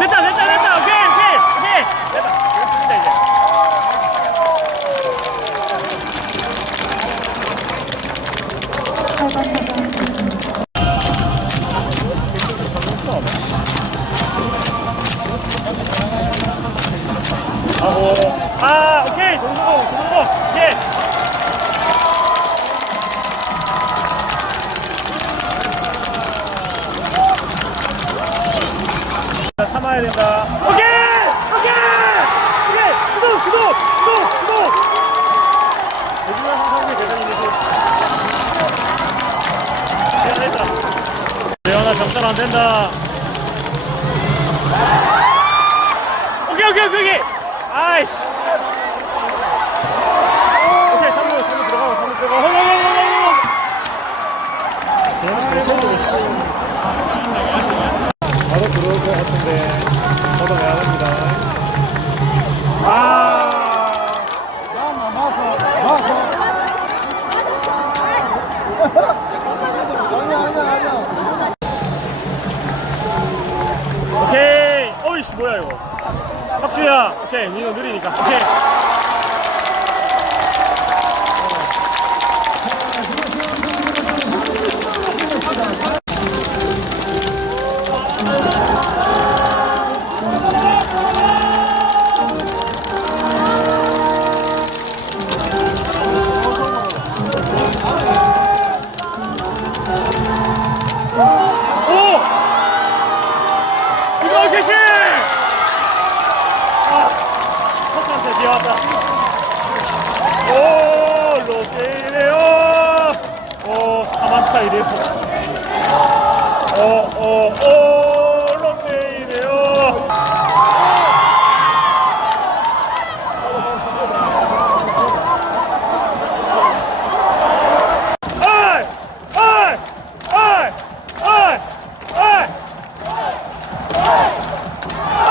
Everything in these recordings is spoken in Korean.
됐다 됐다 됐다. 오케이 오케이 오케이. 됐다. 이제. 하고 삼아야 된다. 오케이! 오케이! 오케이! 수동 수동 수동 수동! 요즘은 항상 계시 됐다. 레오나 정찰 안 된다. 오케이 오케이 오케이 오케이. 아이씨. 오케이 3루 3루 들어가고 3루 들어가고. 홀홀홀홀홀 쟤는 손으 들어올 것 같은데 걷어내야 됩니다. 아! 오케이. 어이씨 뭐야 이거. 박주야. 오케이 니는 느리니까. 오케이 오, 롯데이네요. 오, 4만타 이래요. 오, 오, 오, 롯데이네요. 아이! 아이! 아이! 아이! 아이! 아!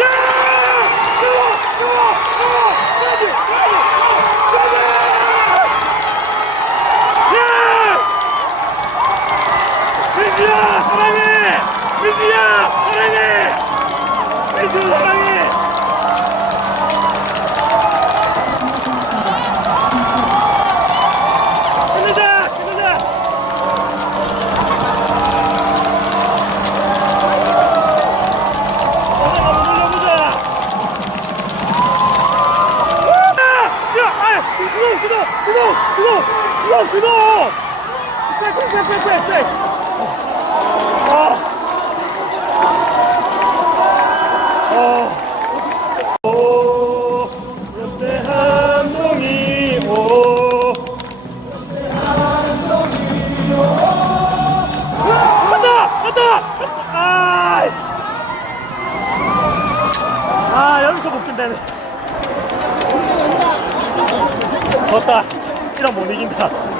야! 뜨거워! 뜨거워! 뜨거워! 여기! 여기! 여기! 야! 민지야! 사랑해! 민지야! 사랑해! 민지 사랑해! 끝내자! 끝내자! 한번 한번 돌려보자. 야, 아, 수동, 수동, 수동, 수동, 수동, 수동. 백, 백, 백, 백, 백, 백. 아. 어. 아 여기서 못 끝내네 졌다 이런 못 이긴다